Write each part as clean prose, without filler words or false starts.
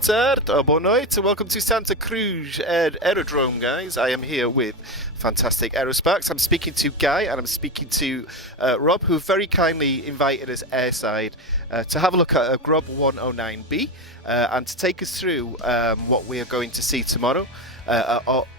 tarde, boa noite, welcome to Santa Cruz Aerodrome, guys. I am here with fantastic AeroSPARX. I'm speaking to Guy and I'm speaking to Rob, who very kindly invited us airside to have a look at a Grob 109B and to take us through what we are going to see tomorrow.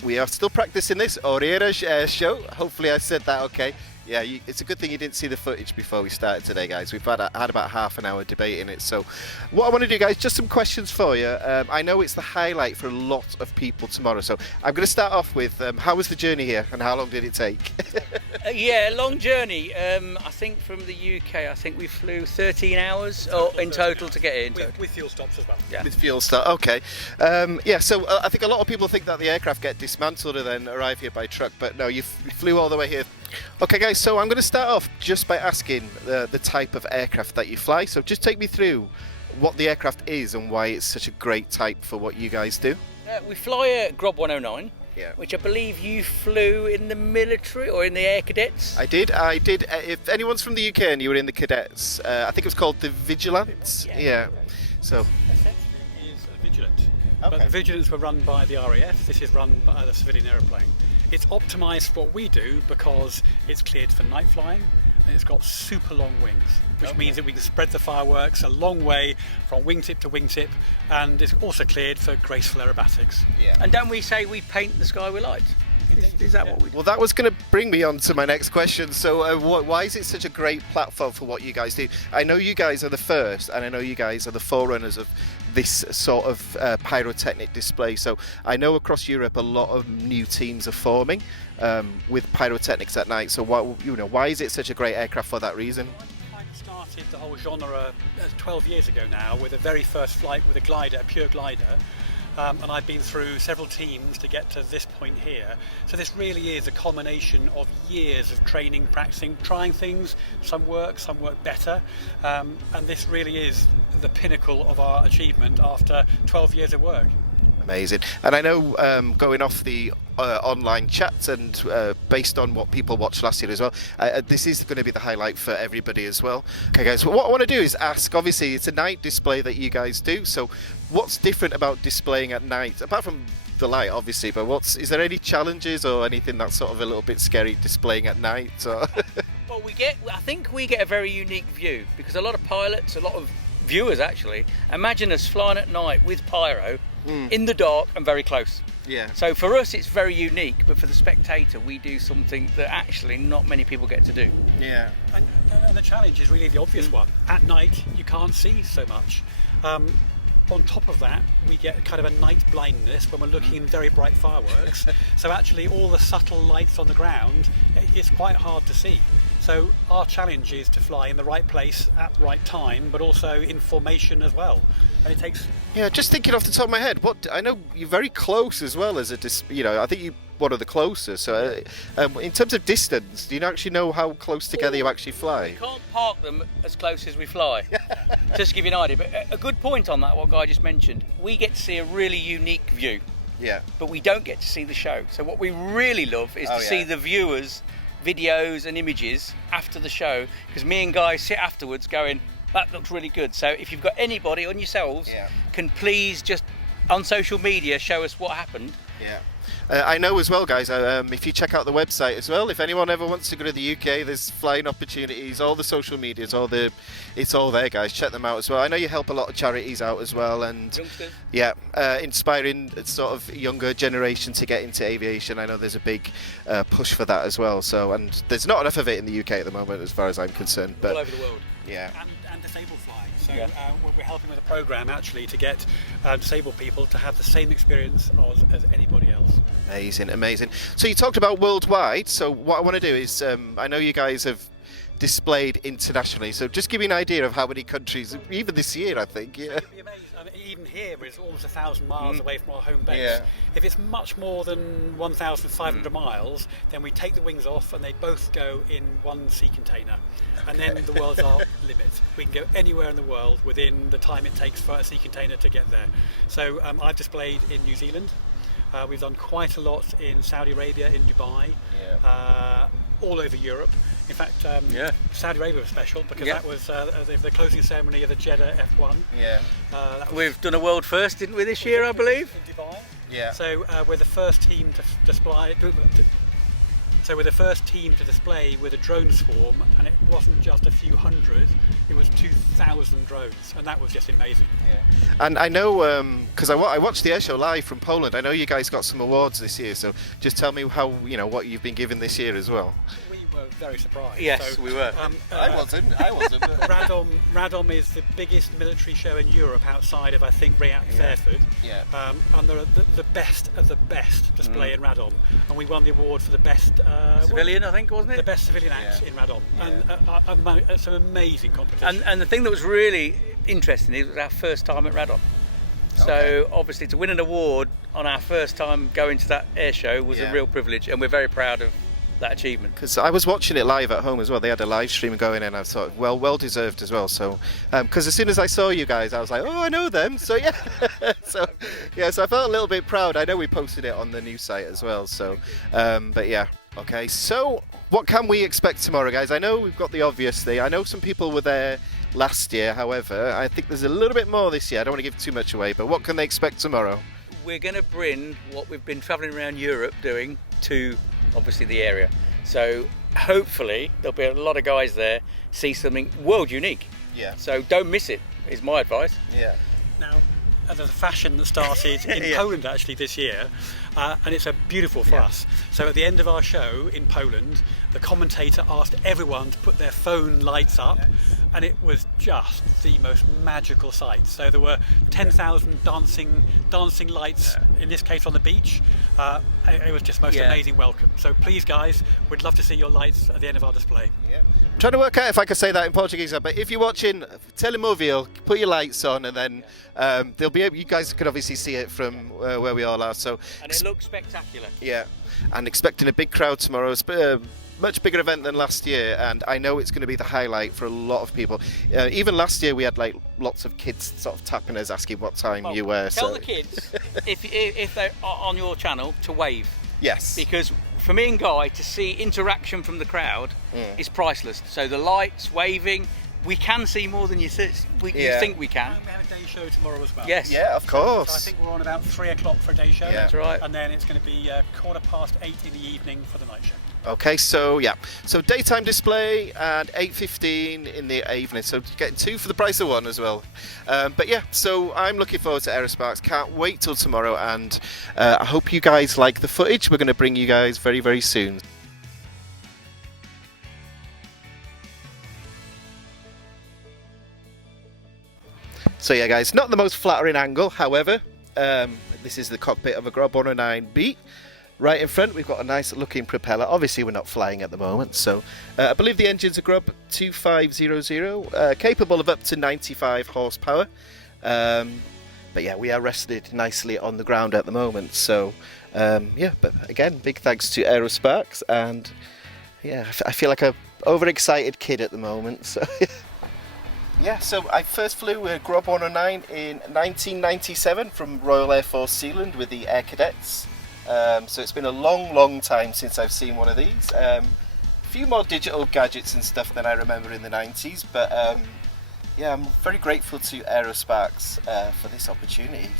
We are still practicing this Oeiras show. Hopefully I said that okay. Yeah, it's a good thing you didn't see the footage before we started today, guys. We've had about half an hour debating it. So what I want to do, guys, just some questions for you. I know it's the highlight for a lot of people tomorrow. So I'm going to start off with, how was the journey here and how long did it take? Yeah, long journey. I think from the UK, I think we flew 13 hours in total to get in. With fuel stops as well. Yeah. With fuel stop, okay. Yeah, so I think a lot of people think that the aircraft get dismantled and then arrive here by truck, but no, you flew all the way here. Okay guys, so I'm going to start off just by asking the type of aircraft that you fly. So just take me through what the aircraft is and why it's such a great type for what you guys do. We fly a Grob 109, yeah, which I believe you flew in the military or in the Air Cadets. I did. If anyone's from the UK and you were in the Cadets, I think it was called the Vigilance. Yeah. So Essentially is a Vigilant. Okay. But the Vigilants were run by the RAF. This is run by the civilian aeroplane. It's optimised for what we do because it's cleared for night flying and it's got super long wings, which means that we can spread the fireworks a long way from wingtip to wingtip, and it's also cleared for graceful aerobatics. yeah. And don't we say we paint the sky with light? Is that what we do? Well, that was going to bring me on to my next question. So why is it such a great platform for what you guys do? I know you guys are the first, and I know you guys are the forerunners of this sort of pyrotechnic display. So I know across Europe a lot of new teams are forming with pyrotechnics at night. So why is it such a great aircraft for that reason? I started the whole genre 12 years ago now with the very first flight with a glider, a pure glider. And I've been through several teams to get to this point here. So this really is a combination of years of training, practicing, trying things. Some work better. And this really is the pinnacle of our achievement after 12 years of work. Amazing. And I know going off the online chats and based on what people watched last year as well, this is going to be the highlight for everybody as well. Okay guys, what I want to do is ask, obviously it's a night display that you guys do, so what's different about displaying at night, apart from the light obviously, but is there any challenges or anything that's sort of a little bit scary displaying at night? Or Well, I think we get a very unique view because a lot of pilots, a lot of viewers actually, imagine us flying at night with pyro in the dark and very close. yeah. So for us it's very unique, but for the spectator we do something that actually not many people get to do. Yeah. And the challenge is really the obvious one. At night, you can't see so much. On top of that, we get kind of a night blindness when we're looking in very bright fireworks. So actually all the subtle lights on the ground, it's quite hard to see. So our challenge is to fly in the right place at the right time, but also in formation as well. And it takes... Yeah, just thinking off the top of my head, I know you're very close as well as I think you're one of the closest. So in terms of distance, do you actually know how close together you actually fly? We can't park them as close as we fly. Just to give you an idea, but a good point on that, what Guy just mentioned. We get to see a really unique view, Yeah. but we don't get to see the show. So what we really love is to see the viewers' videos and images after the show, because me and Guy sit afterwards going, that looks really good. So if you've got anybody on yourselves, can please just on social media show us what happened. Yeah. I know as well, guys, if you check out the website as well, if anyone ever wants to go to the UK, there's flying opportunities, all the social medias, it's all there, guys. Check them out as well. I know you help a lot of charities out as well, and Youngsters. yeah, inspiring sort of younger generation to get into aviation. I know there's a big push for that as well. So, and there's not enough of it in the UK at the moment, as far as I'm concerned. But all over the world. yeah. And disabled flying. So Yeah. we're helping with a program actually to get disabled people to have the same experience as anybody else. Amazing. So you talked about worldwide. So what I want to do is, I know you guys have displayed internationally. So just give me an idea of how many countries, even this year, I think. Yeah. It'd be amazing. I mean, even here, it's almost 1,000 miles away from our home base. Yeah. If it's much more than 1,500 miles, then we take the wings off and they both go in one sea container. And then the world's our limit. We can go anywhere in the world within the time it takes for a sea container to get there. So I've displayed in New Zealand. We've done quite a lot in Saudi Arabia, in Dubai, all over Europe. In fact, Saudi Arabia was special because that was the closing ceremony of the Jeddah F1. We've done a world first, didn't we, this year, I believe? In Dubai. Yeah. So we're the first team to display. So we're the first team to display with a drone swarm, and it wasn't just a few hundred; it was 2,000 drones, and that was just amazing. And I know, because I watched the air show live from Poland. I know you guys got some awards this year, so just tell me how what you've been given this year as well. We were very surprised. Yes, so, we were. I wasn't. But Radom is the biggest military show in Europe outside of, I think, Riyadh Fairford. And they're the best of the best display in Radom, and we won the award for the best civilian, I think, wasn't it? The best civilian act in Radom, and it's an amazing competition. And the thing that was really interesting is it was our first time at Radom. So obviously to win an award on our first time going to that air show was a real privilege, and we're very proud of that achievement. Because I was watching it live at home as well. They had a live stream going, and I thought, well deserved as well. So, because as soon as I saw you guys, I was like, oh, I know them. So so I felt a little bit proud. I know we posted it on the news site as well. So, but yeah, okay. So, what can we expect tomorrow, guys? I know we've got the obvious thing. I know some people were there last year. However, I think there's a little bit more this year. I don't want to give too much away, but what can they expect tomorrow? We're going to bring what we've been travelling around Europe doing to obviously the area. So hopefully there'll be a lot of guys there, see something world unique. Yeah. So don't miss it, is my advice. Yeah. Now, there's a fashion that started in Poland actually this year, and it's a beautiful for us. So at the end of our show in Poland, the commentator asked everyone to put their phone lights up, and it was just the most magical sight. So there were 10,000 dancing lights, in this case on the beach. It was just most amazing welcome. So please, guys, we'd love to see your lights at the end of our display. I'm trying to work out if I can say that in Portuguese, but if you're watching Telemóvel, put your lights on, and then they'll be able, you guys can obviously see it from where we all are. So, and it looks spectacular. Yeah, and expecting a big crowd tomorrow. It's a much bigger event than last year, and I know it's going to be the highlight for a lot of people. Even last year we had like lots of kids sort of tapping us, asking what time you were. Tell the kids if they're on your channel to wave. Yes. Because for me and Guy to see interaction from the crowd is priceless. So the lights, waving, we can see more than you think we can. We have a day show tomorrow as well. Yes. Yeah, of course. So I think we're on about 3 o'clock for a day show. Yeah. That's right. And then it's going to be 8:15 in the evening for the night show. Okay, so so daytime display and 8:15 in the evening. So getting 2 for the price of 1 as well. But yeah, so I'm looking forward to AeroSPARX. Can't wait till tomorrow, and I hope you guys like the footage. We're going to bring you guys very, very soon. So yeah, guys, not the most flattering angle. However, this is the cockpit of a Grob 109B. Right in front, we've got a nice looking propeller. Obviously, we're not flying at the moment, so I believe the engine's a Grob 2500, capable of up to 95 horsepower. But yeah, we are rested nicely on the ground at the moment. So yeah, but again, big thanks to AeroSPARX, and yeah, I feel like a overexcited kid at the moment. So yeah, so I first flew a Grob 109 in 1997 from Royal Air Force Sealand with the Air Cadets. So it's been a long time since I've seen one of these. A few more digital gadgets and stuff than I remember in the 90s, but yeah, I'm very grateful to AeroSPARX for this opportunity.